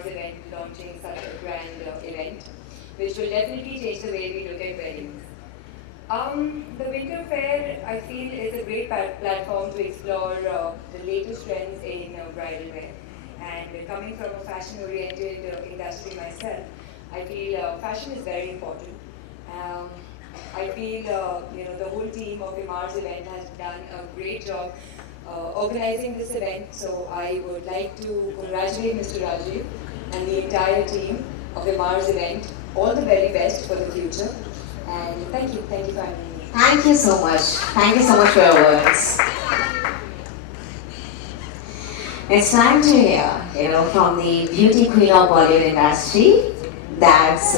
Mars event launching such a grand event, which will definitely change the way we look at weddings. The Winter Fair, I feel, is a great platform to explore the latest trends in bridal wear. And coming from a fashion-oriented industry myself, I feel fashion is very important. Um, I feel the whole team of the Mars event has done a great job organizing this event. So I would like to congratulate Mr. Rajiv and the entire team of the Mars event. All the very best for the future. And thank you for having me. Thank you so much. Thank you so much for your words. It's time to hear, from the beauty queen of Bollywood industry. That's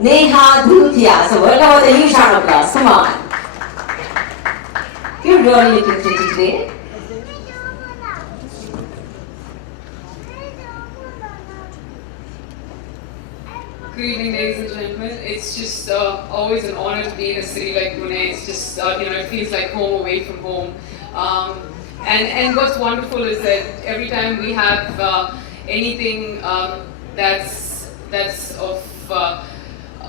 Neha Dhupia. So welcome with a huge round of applause. Come on. You're really looking pretty today. Good evening, ladies and gentlemen. It's just always an honor to be in a city like Pune. It's just, it feels like home away from home. And what's wonderful is that every time we have anything that's of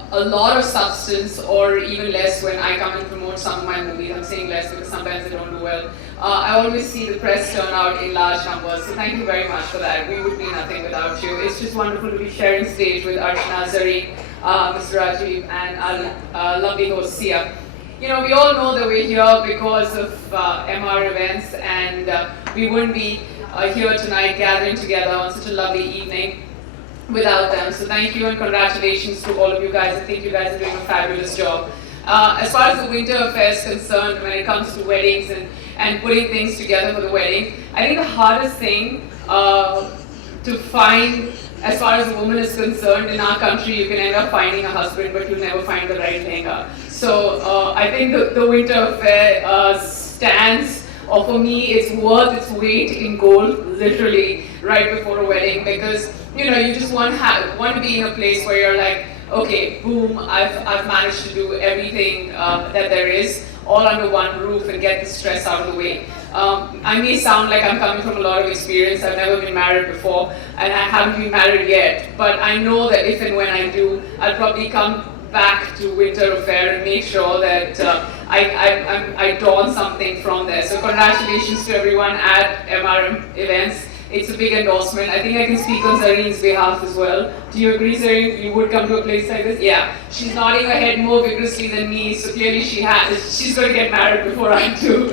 a lot of substance, or even less, when I come and promote some of my movies, I'm saying less because sometimes they don't do well, I always see the press turn out in large numbers. So thank you very much for that. We would be nothing without you. It's just wonderful to be sharing stage with Archana, Zarine, Mr. Rajiv, and our lovely host, Sia. We all know that we're here because of MR events, and we wouldn't be here tonight gathering together on such a lovely evening without them. So thank you and congratulations to all of you guys. I think you guys are doing a fabulous job. As far as the winter affair is concerned, when it comes to weddings and putting things together for the wedding, I think the hardest thing to find, as far as a woman is concerned, in our country, you can end up finding a husband, but you'll never find the right lehenga. So I think the winter affair stands, or for me, it's worth its weight in gold, literally, right before a wedding, because you just want to be in a place where you're like, okay, boom, I've managed to do everything that there is, all under one roof, and get the stress out of the way. I may sound like I'm coming from a lot of experience. I've never been married before, and I haven't been married yet, but I know that if and when I do, I'll probably come back to Winter Affair and make sure that I dawn something from there. So congratulations to everyone at MRM events. It's a big endorsement. I think I can speak on Zarine's behalf as well. Do you agree, Zarine? You would come to a place like this? Yeah. She's nodding her head more vigorously than me, so clearly she's going to get married before I do.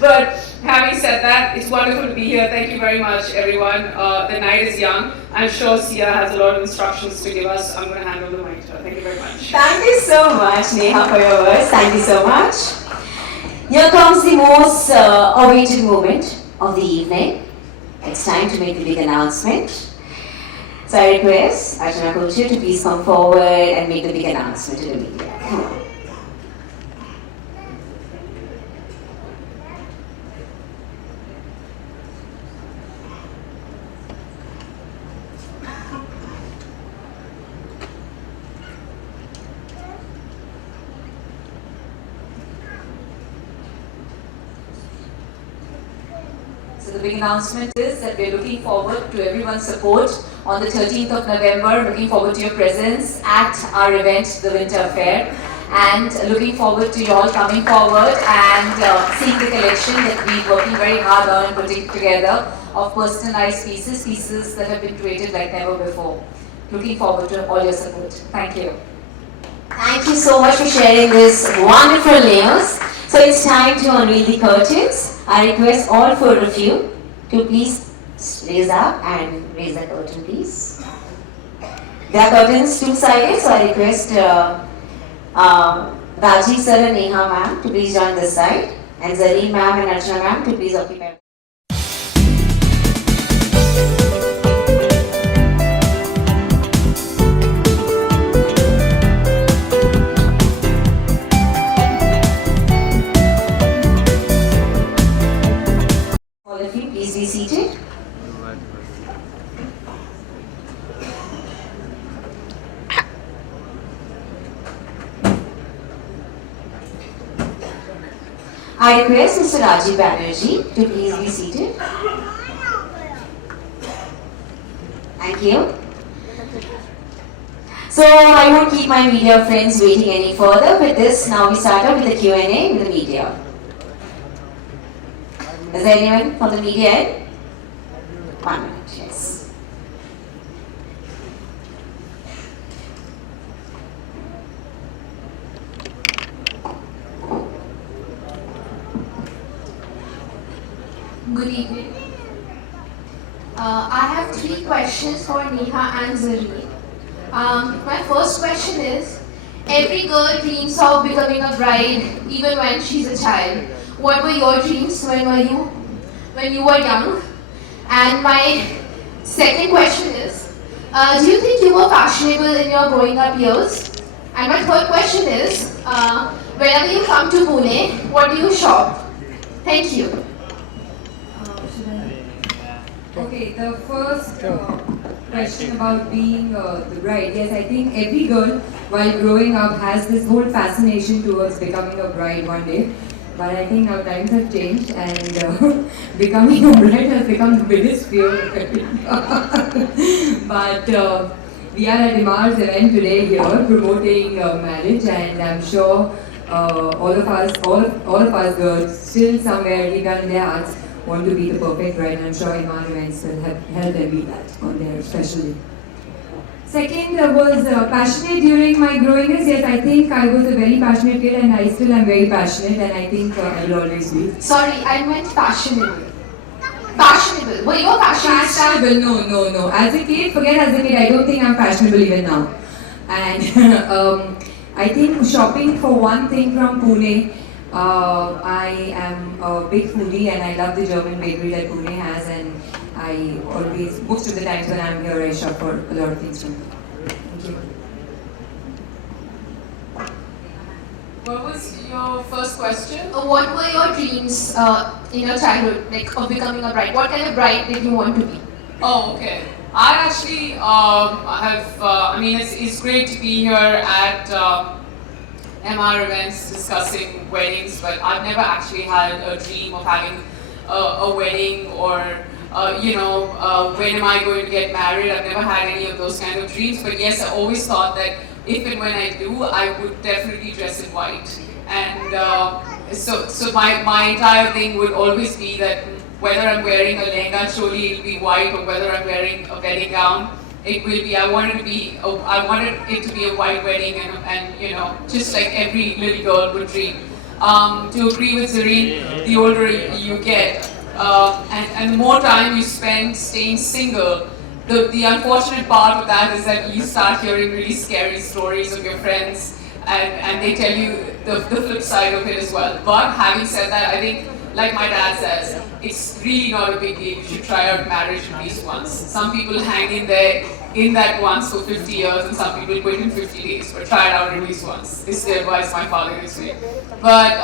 But having said that, it's wonderful to be here. Thank you very much, everyone. The night is young. I'm sure Sia has a lot of instructions to give us. I'm going to hand over the mic to her. Thank you very much. Thank you so much, Neha, for your words. Thank you so much. Here comes the most awaited moment of the evening. It's time to make the big announcement. So I request Archana Kulchir to please come forward and make the big announcement to the media. Come on. So the big announcement is that we're looking forward to everyone's support on the 13th of November, looking forward to your presence at our event, the Winter Fair, and looking forward to you all coming forward and seeing the collection that we're working very hard on and putting together of personalized pieces that have been created like never before. Looking forward to all your support. Thank you. Thank you so much for sharing this wonderful news. So it's time to unveil the curtains. I request all four of you to please raise up and raise the curtain, please. There are curtains two-sided, so I request Rajiv sir and Neha ma'am to please join this side, and Zarine ma'am and Archana ma'am to please occupy. All of you, please be seated. I request Mr. Rajiv Banerjee to please be seated. Thank you. So I won't keep my media friends waiting any further. With this, now we start off with the Q&A with the media. Is there anyone from the media end? 1 minute, yes. Good evening. I have 3 questions for Neha and Zarine. My first question is, every girl dreams of becoming a bride even when she's a child. What were your dreams when you were young? And my second question is, do you think you were fashionable in your growing up years? And my third question is, whenever you come to Pune, what do you shop? Thank you. Okay, the first question about being the bride. Yes, I think every girl, while growing up, has this whole fascination towards becoming a bride one day. But I think now times have changed and becoming a bride has become the biggest fear. But we are at Imar's event today here promoting marriage, and I'm sure all of us girls still somewhere deep down in their hearts want to be the perfect bride, and I'm sure Imar events will help them be that on their special day. Second was passionate during my growing years. Yes, I think I was a very passionate kid and I still am very passionate, and I think I will always be. Sorry, I meant fashionable. Fashionable. Were you a fashionable? Fashionable, no. As a kid, forget as a kid, I don't think I'm fashionable even now. And I think shopping for one thing from Pune, I am a big foodie and I love the German bakery that Pune has, and I always, most of the times when I'm here, I shop for a lot of things from here. Thank you. What was your first question? What were your dreams in your childhood, like of becoming a bride? What kind of bride did you want to be? Oh, okay. I actually have, I mean, it's great to be here at MR events discussing weddings, but I've never actually had a dream of having a wedding or, when am I going to get married? I've never had any of those kind of dreams, but yes, I always thought that if and when I do, I would definitely dress in white. And so my entire thing would always be that whether I'm wearing a lehenga choli, it'll be white, or whether I'm wearing a wedding gown, it will be. I wanted it to be a white wedding, and just like every little girl would dream. To agree with Zarine, the older you get, and the more time you spend staying single, the unfortunate part of that is that you start hearing really scary stories of your friends, and they tell you the flip side of it as well. But having said that, I think, like my dad says, it's really not a big deal. You should try out marriage at least once. Some people hang in there in that once for 50 years, and some people quit in 50 days, but try it out at least once. Is the advice my father gives me. But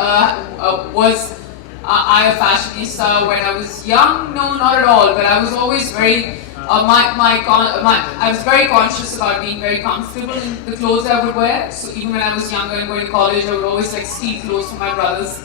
was I a fashionista when I was young? No, not at all. But I was always very, I was very conscious about being very comfortable in the clothes I would wear. So even when I was younger and going to college, I would always like steal clothes from my brother's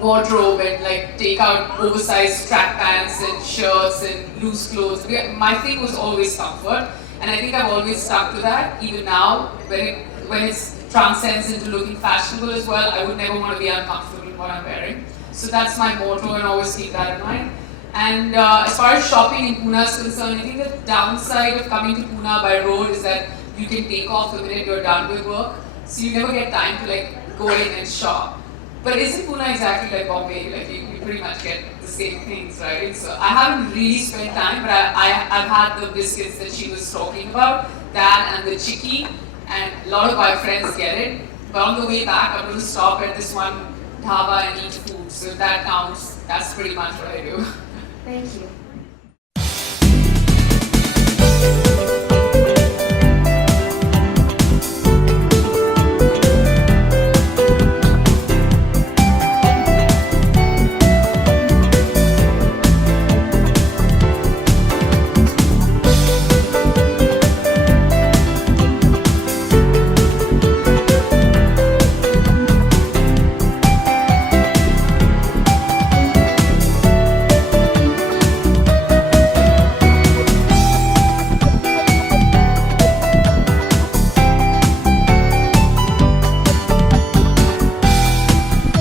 wardrobe and like take out oversized track pants and shirts and loose clothes. My thing was always comfort, and I think I've always stuck to that. Even now, when it transcends into looking fashionable as well, I would never want to be uncomfortable in what I'm wearing. So that's my motto, and always keep that in mind. And as far as shopping in Pune is concerned, I think the downside of coming to Pune by road is that you can take off the minute you're done with work, so you never get time to like go in and shop. But isn't Pune exactly like Bombay? Like you pretty much get the same things, right? So I haven't really spent time, but I've had the biscuits that she was talking about, that and the chikki, and a lot of my friends get it. But on the way back, I'm going to stop at this one dhaba and eat food. So if that counts, that's pretty much what I do. Thank you.